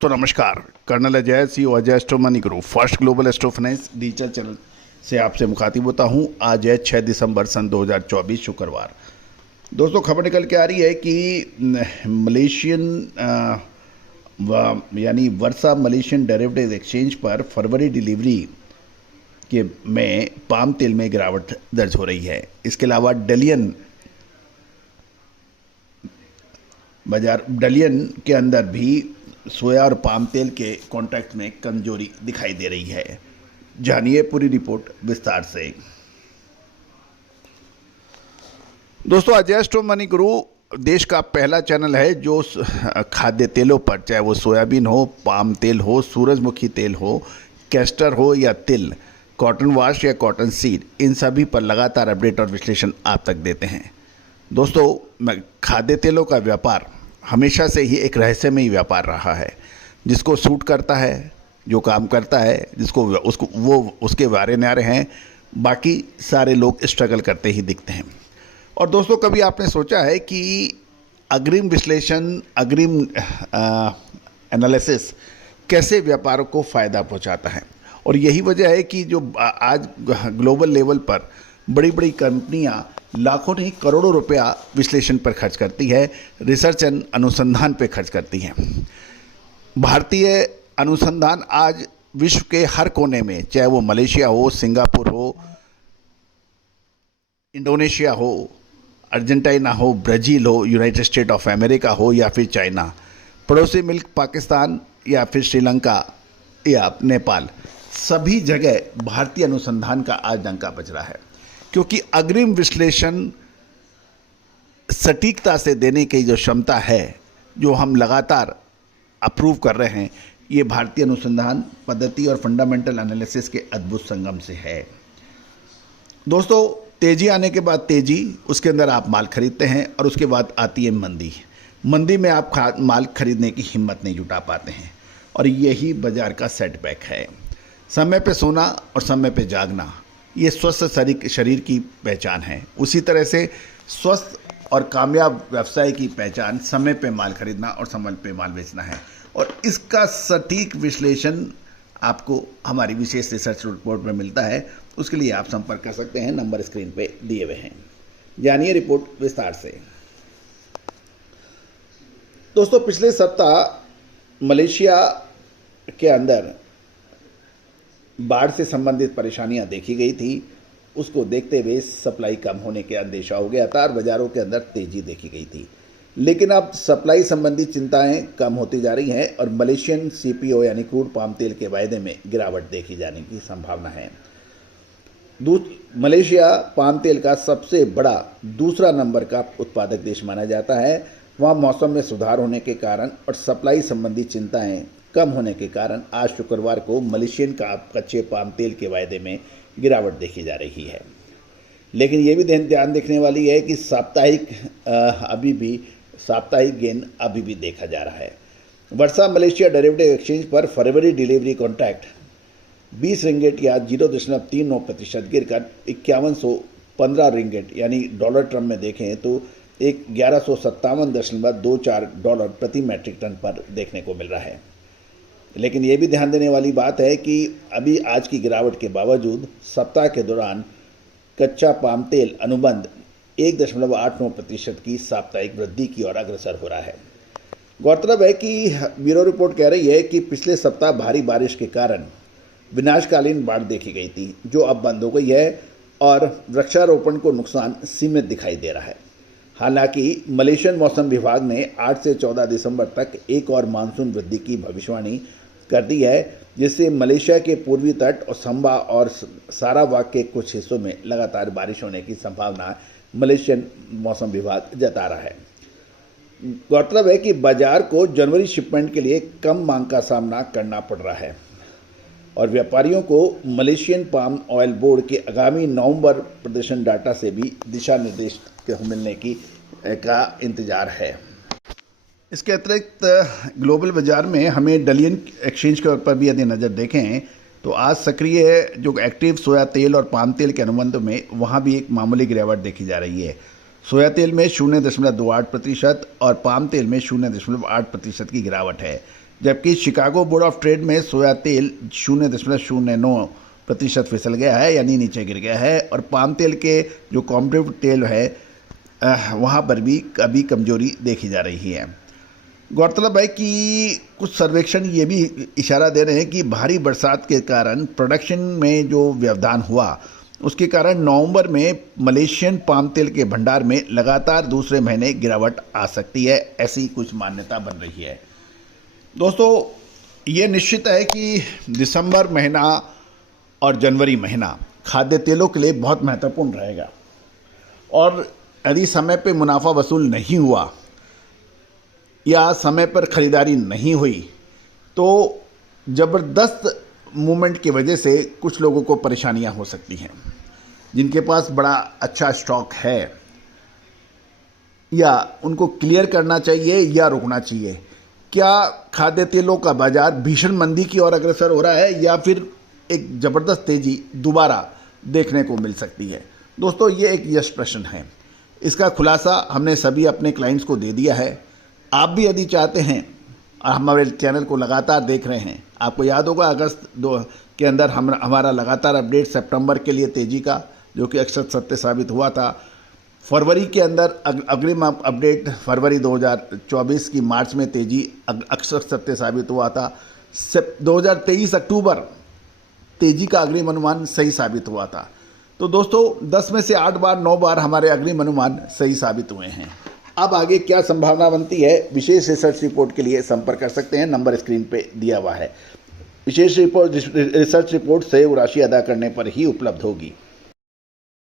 तो नमस्कार, colonel Ajay CEO Ajay astro money group first global astro finance digital channel से आपसे मुखातिब होता हूं। आज है 6 दिसंबर सन 2024 शुक्रवार। दोस्तों, खबर निकल के आ रही है कि मलेशियन यानी वर्सा मलेशियन डेरिवेटिव एक्सचेंज पर फरवरी डिलीवरी के में पाम तेल में गिरावट दर्ज हो रही है। इसके अलावा डलियन के अंदर भी सोया और पाम तेल के कॉन्ट्रैक्ट में कमजोरी दिखाई दे रही है। जानिए पूरी रिपोर्ट विस्तार से। दोस्तों, अजय एस्ट्रो मनी गुरु देश का पहला चैनल है जो खाद्य तेलों पर, चाहे वो सोयाबीन हो, पाम तेल हो, सूरजमुखी तेल हो, कैस्टर हो या तिल, कॉटन वाश या कॉटन सीड, इन सभी पर लगातार अपडेट और विश्लेषण आप तक देते हैं। दोस्तों, खाद्य तेलों का व्यापार हमेशा से ही एक रहस्यमयी व्यापार रहा है। जिसको सूट करता है, जो काम करता है, उसके बारे नारे हैं, बाकी सारे लोग स्ट्रगल करते ही दिखते हैं। और दोस्तों, कभी आपने सोचा है कि अग्रिम विश्लेषण, अग्रिम एनालिसिस कैसे व्यापारों को फ़ायदा पहुंचाता है? और यही वजह है कि जो आज ग्लोबल लेवल पर बड़ी बड़ी कंपनियां लाखों नहीं करोड़ों रुपया विश्लेषण पर खर्च करती है, रिसर्च एंड अनुसंधान पे खर्च करती हैं। भारतीय अनुसंधान आज विश्व के हर कोने में, चाहे वो मलेशिया हो, सिंगापुर हो, इंडोनेशिया हो, अर्जेंटीना हो, ब्राज़ील हो, यूनाइटेड स्टेट ऑफ अमेरिका हो या फिर चाइना, पड़ोसी मुल्क पाकिस्तान या फिर श्रीलंका या नेपाल, सभी जगह भारतीय अनुसंधान का आज डंका बज रहा है। क्योंकि अग्रिम विश्लेषण सटीकता से देने की जो क्षमता है, जो हम लगातार अप्रूव कर रहे हैं, ये भारतीय अनुसंधान पद्धति और फंडामेंटल एनालिसिस के अद्भुत संगम से है। दोस्तों, तेजी आने के बाद तेजी, उसके अंदर आप माल खरीदते हैं और उसके बाद आती है मंदी। मंदी में आप माल खरीदने की हिम्मत नहीं जुटा पाते हैं और यही बाजार का सेटबैक है। समय पे सोना और समय पे जागना, ये स्वस्थ शरीर की पहचान है। उसी तरह से स्वस्थ और कामयाब व्यवसाय की पहचान समय पे माल खरीदना और समय पे माल बेचना है। और इसका सटीक विश्लेषण आपको हमारी विशेष रिसर्च रिपोर्ट में मिलता है। उसके लिए आप संपर्क कर सकते हैं, नंबर स्क्रीन पे दिए हुए हैं। जानिए रिपोर्ट विस्तार से। दोस्तों, पिछले सप्ताह मलेशिया के अंदर बाढ़ से संबंधित परेशानियां देखी गई थी। उसको देखते हुए सप्लाई कम होने के अंदेशा हो गया था और बाज़ारों के अंदर तेज़ी देखी गई थी। लेकिन अब सप्लाई संबंधी चिंताएं कम होती जा रही हैं और मलेशियन CPO यानी क्रूड पाम तेल के वायदे में गिरावट देखी जाने की संभावना है। मलेशिया पाम तेल का सबसे बड़ा दूसरा नंबर का उत्पादक देश माना जाता है। वहाँ मौसम में सुधार होने के कारण और सप्लाई संबंधी चिंताएं कम होने के कारण आज शुक्रवार को मलेशियन का कच्चे पाम तेल के वायदे में गिरावट देखी जा रही है। लेकिन ये भी ध्यान देखने वाली है कि साप्ताहिक गेन अभी भी देखा जा रहा है। वर्सा मलेशिया डेरिवेटिव एक्सचेंज पर फरवरी डिलीवरी कॉन्ट्रैक्ट 20 रिंगिट या 0.39% गिरकर 5115 रिंगिट यानी डॉलर टर्म में देखें तो एक $1157.24 प्रति मैट्रिक टन पर देखने को मिल रहा है। लेकिन ये भी ध्यान देने वाली बात है कि अभी आज की गिरावट के बावजूद सप्ताह के दौरान कच्चा पाम तेल अनुबंध 1.89% की साप्ताहिक वृद्धि की ओर अग्रसर हो रहा है। गौरतलब है कि ब्यूरो रिपोर्ट कह रही है कि पिछले सप्ताह भारी बारिश के कारण विनाशकालीन बाढ़ देखी गई थी, जो अब बंद हो गई है और वृक्षारोपण को नुकसान सीमित दिखाई दे रहा है। हालांकि मलेशियन मौसम विभाग ने 8 से 14 दिसंबर तक एक और मानसून वृद्धि की भविष्यवाणी कर दी है, जिससे मलेशिया के पूर्वी तट और संबा और सारावाक के कुछ हिस्सों में लगातार बारिश होने की संभावना मलेशियन मौसम विभाग जता रहा है। गौरतलब है कि बाजार को जनवरी शिपमेंट के लिए कम मांग का सामना करना पड़ रहा है और व्यापारियों को मलेशियन पाम ऑयल बोर्ड के आगामी नवंबर प्रदर्शन डाटा से भी दिशा निर्देश मिलने का इंतजार है। इसके अतिरिक्त ग्लोबल बाजार में हमें डलियन एक्सचेंज के ऊपर भी यदि नज़र देखें तो आज सक्रिय जो एक्टिव सोया तेल और पाम तेल के अनुबंध में वहाँ भी एक मामूली गिरावट देखी जा रही है। सोया तेल में 0.28% और पाम तेल में 0.8% की गिरावट है। जबकि शिकागो बोर्ड ऑफ ट्रेड में सोया तेल 0.09% फिसल गया है, यानी नीचे गिर गया है। और पाम तेल के जो कॉम्परेटिव तेल है वहाँ पर भी अभी कमजोरी देखी जा रही है। गौरतलब है कि कुछ सर्वेक्षण ये भी इशारा दे रहे हैं कि भारी बरसात के कारण प्रोडक्शन में जो व्यवधान हुआ उसके कारण नवंबर में मलेशियन पाम तेल के भंडार में लगातार दूसरे महीने गिरावट आ सकती है, ऐसी कुछ मान्यता बन रही है। दोस्तों, ये निश्चित है कि दिसंबर महीना और जनवरी महीना खाद्य तेलों के लिए बहुत महत्वपूर्ण रहेगा और यदि समय पे मुनाफा वसूल नहीं हुआ या समय पर ख़रीदारी नहीं हुई तो ज़बरदस्त मूवमेंट की वजह से कुछ लोगों को परेशानियां हो सकती हैं। जिनके पास बड़ा अच्छा स्टॉक है या उनको क्लियर करना चाहिए या रोकना चाहिए। क्या खाद्य तेलों का बाजार भीषण मंदी की ओर अग्रसर हो रहा है या फिर एक ज़बरदस्त तेज़ी दोबारा देखने को मिल सकती है? दोस्तों, ये एक यश प्रश्न है। इसका खुलासा हमने सभी अपने क्लाइंट्स को दे दिया है। आप भी यदि चाहते हैं और हमारे चैनल को लगातार देख रहे हैं, आपको याद होगा अगस्त 2 के अंदर हमारा लगातार अपडेट सितंबर के लिए तेज़ी का, जो कि अक्सर सत्य साबित हुआ था। फरवरी के अंदर अग्रिम अपडेट फरवरी 2024 की मार्च में तेज़ी अक्सर सत्य साबित हुआ था। 2023 अक्टूबर तेज़ी का अग्रिम अनुमान सही साबित हुआ था। तो दोस्तों, 10 में से 8 बार 9 बार हमारे अग्रिम अनुमान सही साबित हुए हैं। अब आगे क्या संभावना बनती है, विशेष रिसर्च रिपोर्ट के लिए संपर्क कर सकते हैं, नंबर स्क्रीन पे दिया हुआ है। विशेष रिसर्च रिपोर्ट सहयोग राशि अदा करने पर ही उपलब्ध होगी।